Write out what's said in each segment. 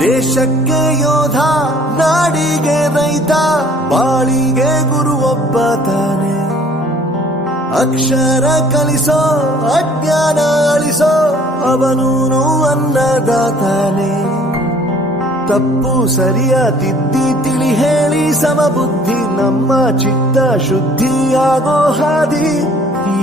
ದೇಶಕ್ಕೆ ಯೋಧ, ನಾಡಿಗೆ ರೈತ, ಬಾಳಿಗೆ ಗುರು ಒಬ್ಬ ತಾನೆ. ಅಕ್ಷರ ಕಲಿಸೋ, ಅಜ್ಞಾನ ಅಳಿಸೋ, ಅವನೂನು ಅನ್ನದಾತಾನೆ. ತಪ್ಪು ಸರಿಯ ತಿದ್ದಿ ತಿಳಿ ಹೇಳಿ ಸಮಬುದ್ಧಿ, ನಮ್ಮ ಚಿತ್ತ ಶುದ್ಧಿಯಾಗೋ ಹಾದಿ.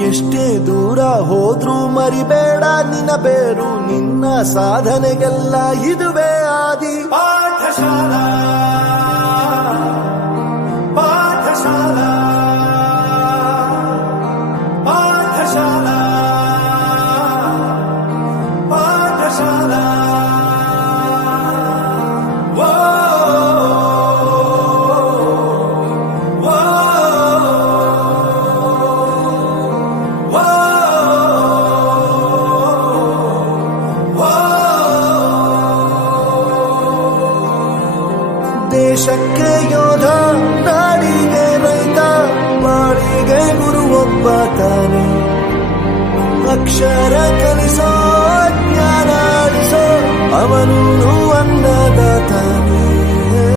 ಎಷ್ಟೇ ದೂರ ಹೋದ್ರೂ ಮರಿಬೇಡ ನಿನ್ನ ಬೇರು, ನಿನ್ನ ಸಾಧನೆಗೆಲ್ಲ ಇದುವೇ ಆದಿ. ಪಾಠಶಾಲಾ ಪಾಠಶಾಲಾ ಪಾಠಶಾಲಾ ಪಾಠಶಾಲಾ. ದೇಶಕ್ಕೆ ಯೋಧ, ನಾಡಿಗೆ ರೈತ, ಬಾಳಿಗೆ ಗುರು ಒಬ್ಬ ತಾನೆ. ಅಕ್ಷರ ಕಲಿಸೋ, ಜ್ಞಾನ ಅಳಿಸೋ, ಅವನೂನು ಅನ್ನದಾತಾನೆ.